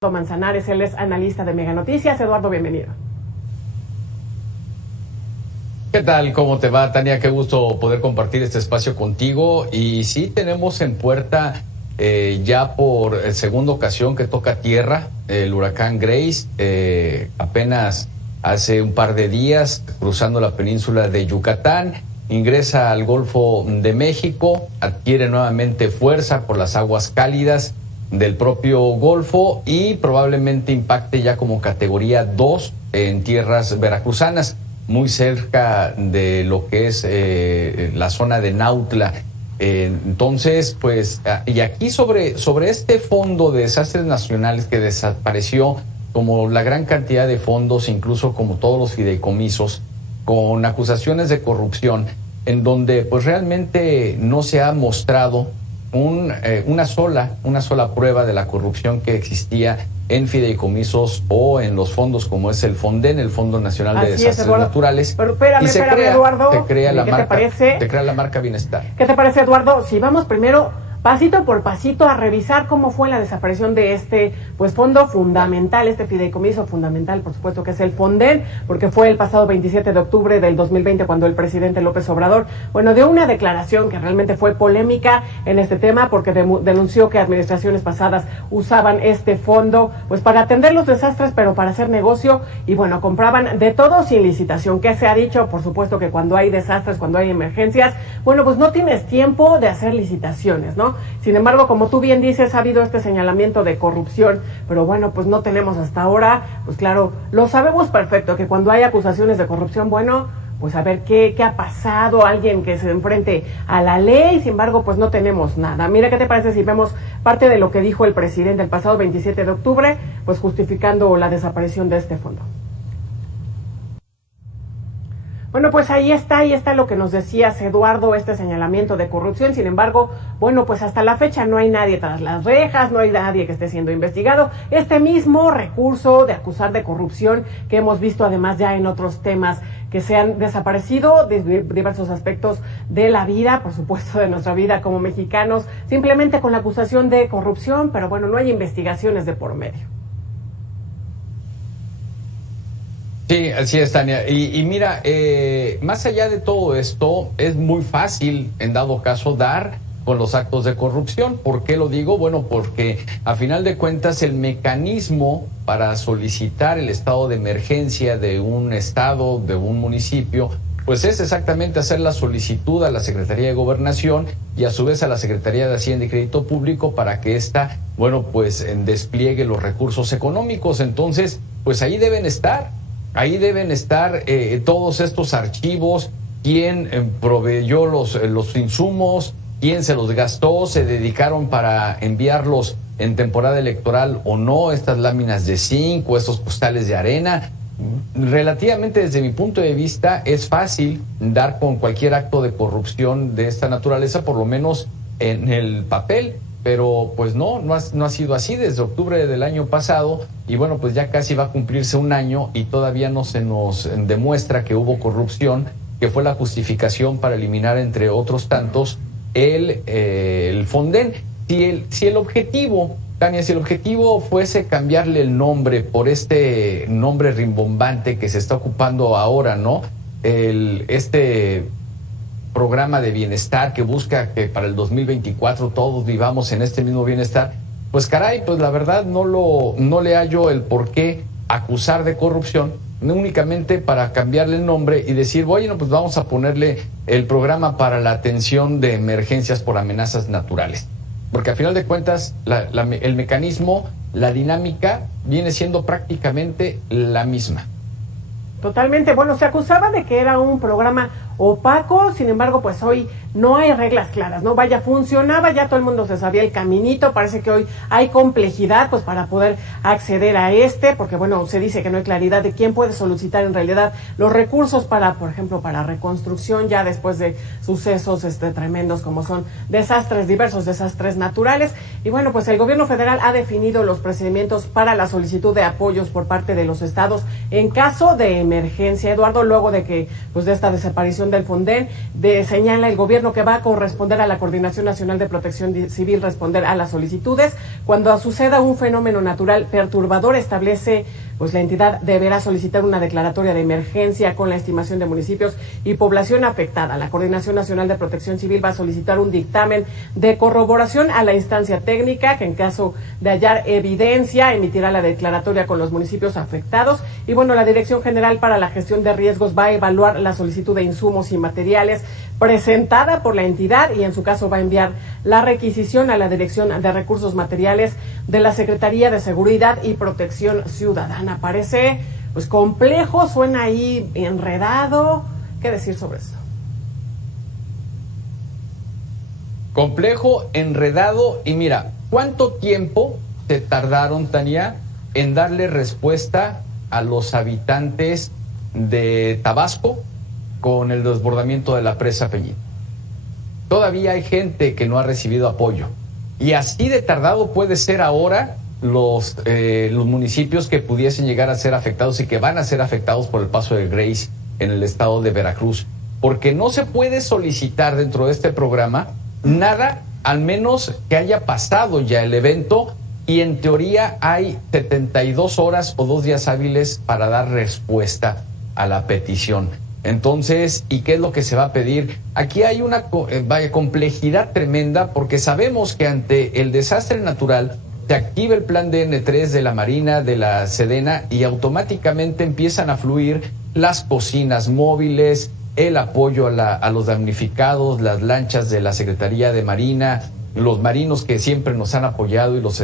Manzanares, él es analista de Mega Noticias. Eduardo, bienvenido. ¿Qué tal? ¿Cómo te va, Tania? Qué gusto poder compartir este espacio contigo. Y sí, tenemos en puerta ya por segunda ocasión que toca tierra el huracán Grace. Apenas hace un par de días, cruzando la península de Yucatán, ingresa al Golfo de México, adquiere nuevamente fuerza por las aguas cálidas del propio Golfo y probablemente impacte ya como categoría 2 en tierras veracruzanas, muy cerca de lo que es la zona de Nautla. Entonces, pues, y aquí sobre este fondo de desastres nacionales que desapareció, como la gran cantidad de fondos, incluso como todos los fideicomisos, con acusaciones de corrupción, en donde pues realmente no se ha mostrado una sola prueba de la corrupción que existía en fideicomisos o en los fondos como es el FONDEN, el Fondo Nacional de Desastres Naturales. Pero espérame, Eduardo. Te crea la marca Bienestar. ¿Qué te parece, Eduardo? Si vamos primero pasito por pasito a revisar cómo fue la desaparición de este fondo fundamental, este fideicomiso fundamental, por supuesto que es el FONDEN, porque fue el pasado 27 de octubre del 2020 cuando el presidente López Obrador, dio una declaración que realmente fue polémica en este tema porque denunció que administraciones pasadas usaban este fondo para atender los desastres, pero para hacer negocio y compraban de todo sin licitación. ¿Qué se ha dicho? Por supuesto que cuando hay desastres, cuando hay emergencias, no tienes tiempo de hacer licitaciones, ¿no? Sin embargo, como tú bien dices, ha habido este señalamiento de corrupción, pero no tenemos hasta ahora, claro, lo sabemos perfecto, que cuando hay acusaciones de corrupción, a ver qué ha pasado, alguien que se enfrente a la ley, sin embargo, no tenemos nada. Mira, ¿qué te parece si vemos parte de lo que dijo el presidente el pasado 27 de octubre, justificando la desaparición de este fondo? Ahí está lo que nos decías, Eduardo, este señalamiento de corrupción. Sin embargo, hasta la fecha no hay nadie tras las rejas, no hay nadie que esté siendo investigado. Este mismo recurso de acusar de corrupción que hemos visto además ya en otros temas que se han desaparecido de diversos aspectos de la vida, por supuesto de nuestra vida como mexicanos, simplemente con la acusación de corrupción, pero no hay investigaciones de por medio. Sí, así es, Tania. Y mira, más allá de todo esto, es muy fácil, en dado caso, dar con los actos de corrupción. ¿Por qué lo digo? Porque a final de cuentas el mecanismo para solicitar el estado de emergencia de un estado, de un municipio, es exactamente hacer la solicitud a la Secretaría de Gobernación y a su vez a la Secretaría de Hacienda y Crédito Público para que ésta, despliegue los recursos económicos. Entonces, ahí deben estar. Ahí deben estar todos estos archivos, quién proveyó los insumos, quién se los gastó, se dedicaron para enviarlos en temporada electoral o no, estas láminas de zinc o estos costales de arena. Relativamente, desde mi punto de vista, es fácil dar con cualquier acto de corrupción de esta naturaleza, por lo menos en el papel. Pero no ha sido así desde octubre del año pasado y ya casi va a cumplirse un año y todavía no se nos demuestra que hubo corrupción, que fue la justificación para eliminar, entre otros tantos, el FONDEN. Si el objetivo, Tania, fuese cambiarle el nombre por este nombre rimbombante que se está ocupando ahora, ¿no? Este programa de bienestar que busca que para el 2024 todos vivamos en este mismo bienestar, la verdad no le hallo el por qué acusar de corrupción únicamente para cambiarle el nombre y decir, vamos a ponerle el programa para la atención de emergencias por amenazas naturales. Porque a final de cuentas el mecanismo, la dinámica viene siendo prácticamente la misma. Totalmente. Se acusaba de que era un programa opaco, sin embargo, hoy no hay reglas claras, ¿no? Funcionaba, ya todo el mundo se sabía el caminito, parece que hoy hay complejidad, para poder acceder a porque, se dice que no hay claridad de quién puede solicitar en realidad los recursos para, por ejemplo, para reconstrucción ya después de sucesos tremendos como son diversos desastres naturales. Y el gobierno federal ha definido los procedimientos para la solicitud de apoyos por parte de los estados en caso de emergencia, Eduardo, luego de que, de esta desaparición del FONDEN, señala el gobierno gobierno que va a corresponder a la Coordinación Nacional de Protección Civil responder a las solicitudes. Cuando suceda un fenómeno natural perturbador, establece, pues la entidad deberá solicitar una declaratoria de emergencia con la estimación de municipios y población afectada. La Coordinación Nacional de Protección Civil va a solicitar un dictamen de corroboración a la instancia técnica, que en caso de hallar evidencia emitirá la declaratoria con los municipios afectados. Y bueno, la Dirección General para la Gestión de Riesgos va a evaluar la solicitud de insumos y materiales presentada por la entidad y en su caso va a enviar la requisición a la Dirección de Recursos Materiales de la Secretaría de Seguridad y Protección Ciudadana. Parece pues complejo, suena ahí enredado. ¿Qué decir sobre esto? Complejo, enredado, y mira, ¿cuánto tiempo se tardaron, Tania, en darle respuesta a los habitantes de Tabasco con el desbordamiento de la presa Peñín? Todavía hay gente que no ha recibido apoyo. Y así de tardado puede ser ahora los municipios que pudiesen llegar a ser afectados y que van a ser afectados por el paso de Grace en el estado de Veracruz. Porque no se puede solicitar dentro de este programa nada, al menos que haya pasado ya el evento, y en teoría hay 72 horas o 2 días hábiles para dar respuesta a la petición. Entonces, ¿y qué es lo que se va a pedir? Aquí hay una complejidad tremenda, porque sabemos que ante el desastre natural se activa el plan DN3 de la Marina, de la Sedena, y automáticamente empiezan a fluir las cocinas móviles, el apoyo a los damnificados, las lanchas de la Secretaría de Marina, los marinos que siempre nos han apoyado y los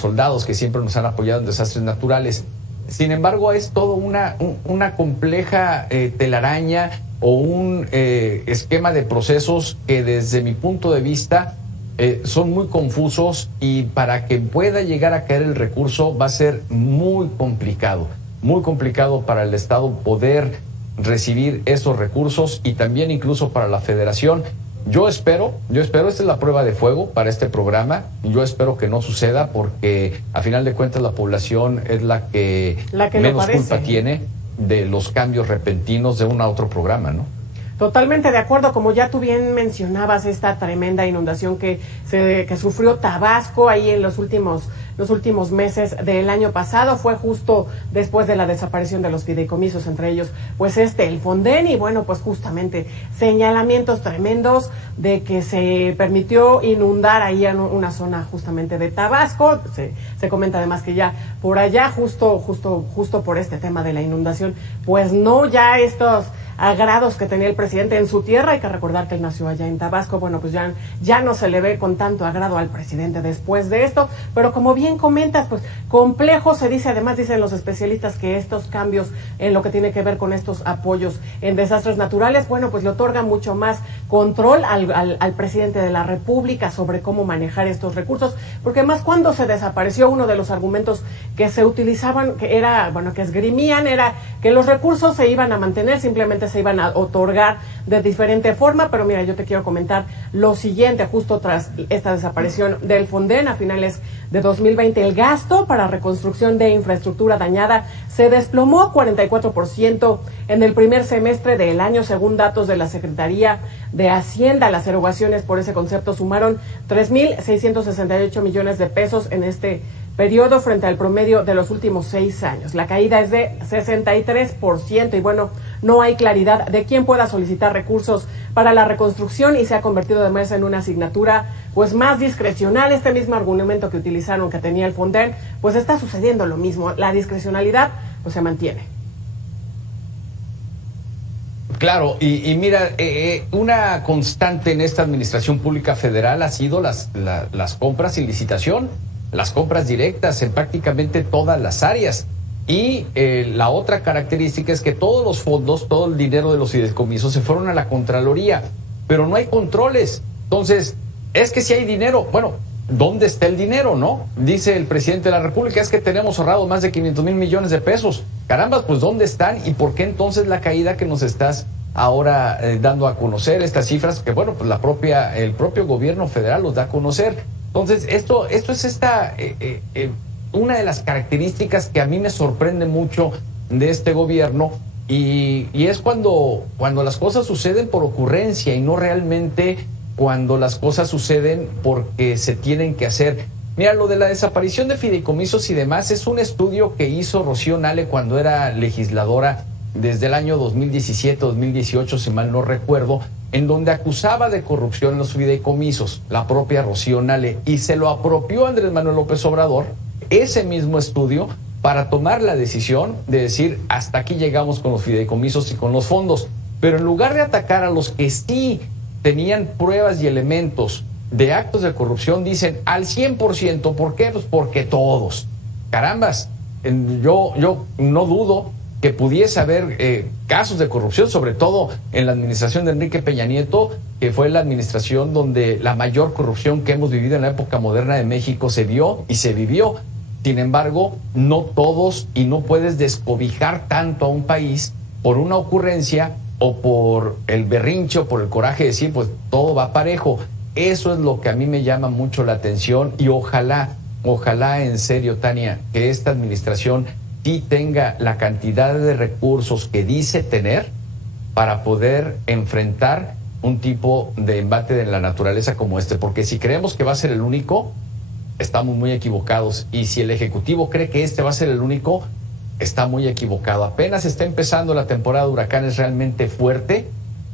soldados que siempre nos han apoyado en desastres naturales. Sin embargo, es todo una compleja telaraña o un esquema de procesos que desde mi punto de vista son muy confusos, y para que pueda llegar a caer el recurso va a ser muy complicado para el Estado poder recibir esos recursos, y también incluso para la Federación. Yo espero, esta es la prueba de fuego para este programa, yo espero que no suceda, porque a final de cuentas la población es la que menos culpa tiene de los cambios repentinos de un a otro programa, ¿no? Totalmente de acuerdo, como ya tú bien mencionabas, esta tremenda inundación que sufrió Tabasco ahí en los últimos meses del año pasado, fue justo después de la desaparición de los fideicomisos, entre ellos pues el Fonden, y bueno, pues justamente señalamientos tremendos de que se permitió inundar ahí en una zona justamente de Tabasco. Se comenta además que ya por allá, justo por este tema de la inundación, pues no ya estos agrados que tenía el presidente en su tierra. Hay que recordar que él nació allá en Tabasco. Bueno, pues ya no se le ve con tanto agrado al presidente después de esto, pero como bien comentas, pues complejo se dice. Además dicen los especialistas que estos cambios en lo que tiene que ver con estos apoyos en desastres naturales, bueno, pues le otorga mucho más control al presidente de la República sobre cómo manejar estos recursos, porque además cuando se desapareció, uno de los argumentos que se utilizaban, que esgrimían, era que los recursos se iban a mantener, simplemente se iban a otorgar de diferente forma. Pero mira, yo te quiero comentar lo siguiente: justo tras esta desaparición del Fonden a finales de 2020, el gasto para reconstrucción de infraestructura dañada se desplomó 44% en el primer semestre del año, según datos de la Secretaría de Hacienda. Las erogaciones por ese concepto sumaron 3.668 millones de pesos en este periodo frente al promedio de los últimos 6 años. La caída es de 63%, y bueno, no hay claridad de quién pueda solicitar recursos para la reconstrucción, y se ha convertido además en una asignatura pues más discrecional. Este mismo argumento que utilizaron, que tenía el Fonden, pues está sucediendo lo mismo. La discrecionalidad pues se mantiene. Claro, y mira, una constante en esta administración pública federal ha sido las compras y licitación, las compras directas en prácticamente todas las áreas. Y la otra característica es que todos los fondos, todo el dinero de los fideicomisos se fueron a la Contraloría, pero no hay controles. Entonces, es que si hay dinero, bueno, ¿dónde está el dinero, no? Dice el presidente de la República, es que tenemos ahorrado más de 500,000 millones de pesos. Caramba, pues ¿dónde están? ¿Y por qué entonces la caída que nos estás ahora dando a conocer, estas cifras que, bueno, pues el propio gobierno federal los da a conocer? Entonces, esto es una de las características que a mí me sorprende mucho de este gobierno, Y es cuando las cosas suceden por ocurrencia y no realmente cuando las cosas suceden porque se tienen que hacer. Mira, lo de la desaparición de fideicomisos y demás es un estudio que hizo Rocío Nale cuando era legisladora desde el año 2017-2018, si mal no recuerdo, en donde acusaba de corrupción en los fideicomisos, la propia Rocío Nale, y se lo apropió Andrés Manuel López Obrador, ese mismo estudio, para tomar la decisión de decir, hasta aquí llegamos con los fideicomisos y con los fondos. Pero en lugar de atacar a los que sí tenían pruebas y elementos de actos de corrupción, dicen al 100%, ¿por qué? Pues porque todos. Carambas, yo no dudo que pudiese haber casos de corrupción, sobre todo en la administración de Enrique Peña Nieto, que fue la administración donde la mayor corrupción que hemos vivido en la época moderna de México se vio y se vivió. Sin embargo, no todos, y no puedes descobijar tanto a un país por una ocurrencia o por el berrinche o por el coraje de decir, pues todo va parejo. Eso es lo que a mí me llama mucho la atención y ojalá en serio, Tania, que esta administración sí tenga la cantidad de recursos que dice tener para poder enfrentar un tipo de embate de la naturaleza como este, porque si creemos que va a ser el único, estamos muy equivocados, y si el Ejecutivo cree que este va a ser el único, está muy equivocado. Apenas está empezando la temporada de huracanes realmente fuerte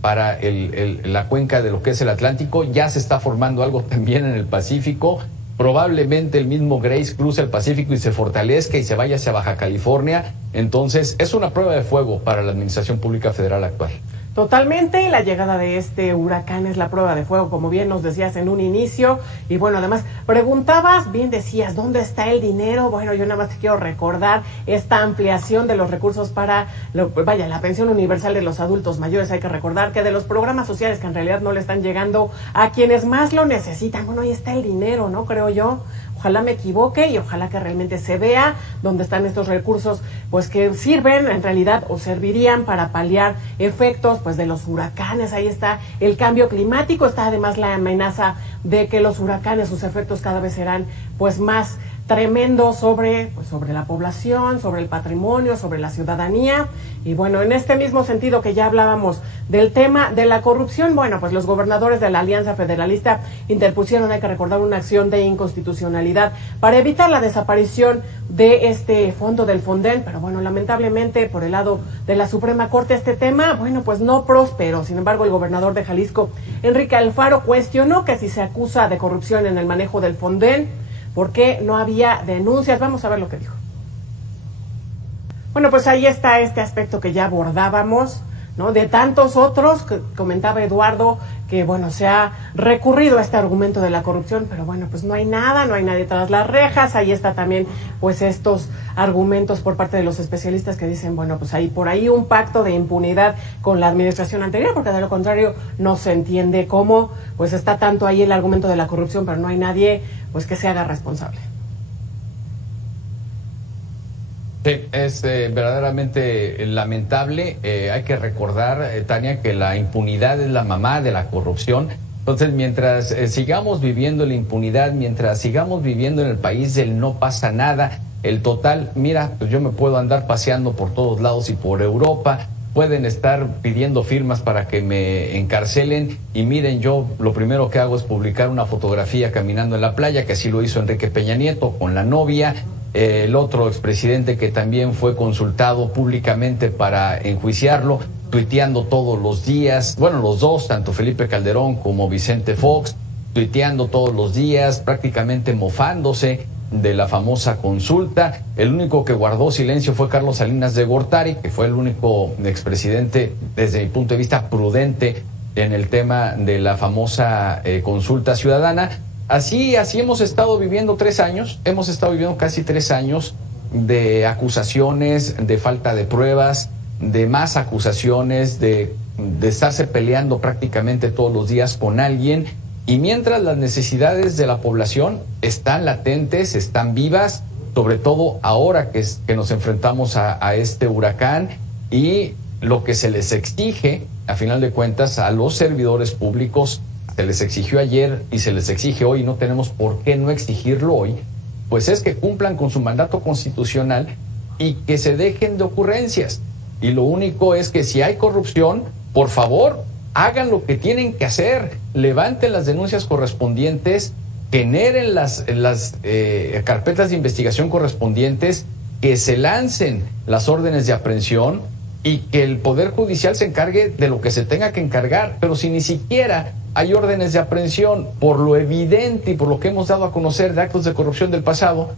para la cuenca de lo que es el Atlántico, ya se está formando algo también en el Pacífico. Probablemente el mismo Grace cruce el Pacífico y se fortalezca y se vaya hacia Baja California. Entonces, es una prueba de fuego para la Administración Pública Federal actual. Totalmente, la llegada de este huracán es la prueba de fuego, como bien nos decías en un inicio. Y bueno, además, preguntabas, bien decías, ¿dónde está el dinero? Bueno, yo nada más te quiero recordar esta ampliación de los recursos para, la pensión universal de los adultos mayores. Hay que recordar que de los programas sociales que en realidad no le están llegando a quienes más lo necesitan, bueno, ahí está el dinero, ¿no? Creo yo. Ojalá me equivoque y ojalá que realmente se vea dónde están estos recursos, pues que sirven en realidad o servirían para paliar efectos pues de los huracanes. Ahí está el cambio climático, está además la amenaza de que los huracanes, sus efectos cada vez serán pues más tremendos sobre la población, sobre el patrimonio, sobre la ciudadanía. Y bueno, en este mismo sentido que ya hablábamos del tema de la corrupción, bueno, pues los gobernadores de la Alianza Federalista interpusieron, hay que recordar, una acción de inconstitucionalidad para evitar la desaparición de este fondo del Fonden, pero bueno, lamentablemente por el lado de la Suprema Corte este tema, bueno, pues no prosperó. Sin embargo, el gobernador de Jalisco, Enrique Alfaro, cuestionó que si se acusa de corrupción en el manejo del Fonden, ¿por qué no había denuncias? Vamos a ver lo que dijo. Bueno, pues ahí está este aspecto que ya abordábamos, ¿no? De tantos otros, que comentaba Eduardo, que bueno, se ha recurrido a este argumento de la corrupción, pero bueno, pues no hay nadie tras las rejas. Ahí está también, pues, estos argumentos por parte de los especialistas que dicen, bueno, pues hay por ahí un pacto de impunidad con la administración anterior, porque de lo contrario no se entiende cómo, pues está tanto ahí el argumento de la corrupción, pero no hay nadie, pues, que se haga responsable. Sí, es verdaderamente lamentable. Hay que recordar, Tania, que la impunidad es la mamá de la corrupción. Entonces, mientras sigamos viviendo la impunidad, mientras sigamos viviendo en el país del no pasa nada, el total, mira, pues yo me puedo andar paseando por todos lados y por Europa, pueden estar pidiendo firmas para que me encarcelen y miren, yo lo primero que hago es publicar una fotografía caminando en la playa, que así lo hizo Enrique Peña Nieto con la novia. El otro expresidente que también fue consultado públicamente para enjuiciarlo, tuiteando todos los días, bueno, los dos, tanto Felipe Calderón como Vicente Fox, tuiteando todos los días, prácticamente mofándose de la famosa consulta. El único que guardó silencio fue Carlos Salinas de Gortari, que fue el único expresidente, desde mi punto de vista, prudente en el tema de la famosa consulta ciudadana. Así hemos estado viviendo 3 años, hemos estado viviendo casi 3 años de acusaciones, de falta de pruebas, de más acusaciones, de estarse peleando prácticamente todos los días con alguien, y mientras las necesidades de la población están latentes, están vivas, sobre todo ahora que nos enfrentamos a este huracán, y lo que se les exige, a final de cuentas, a los servidores públicos, se les exigió ayer y se les exige hoy, no tenemos por qué no exigirlo hoy, pues es que cumplan con su mandato constitucional y que se dejen de ocurrencias. Y lo único es que si hay corrupción, por favor, hagan lo que tienen que hacer, levanten las denuncias correspondientes, generen las carpetas de investigación correspondientes, que se lancen las órdenes de aprehensión y que el Poder Judicial se encargue de lo que se tenga que encargar. Pero si ni siquiera hay órdenes de aprehensión por lo evidente y por lo que hemos dado a conocer de actos de corrupción del pasado,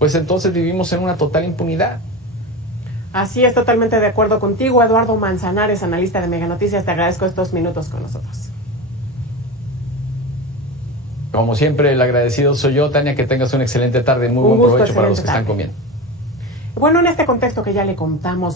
pues entonces vivimos en una total impunidad. Así es, totalmente de acuerdo contigo. Eduardo Manzanares, analista de Mega Noticias, te agradezco estos minutos con nosotros. Como siempre, el agradecido soy yo, Tania, que tengas una excelente tarde, muy buen provecho para los que están comiendo. Bueno, en este contexto que ya le contamos,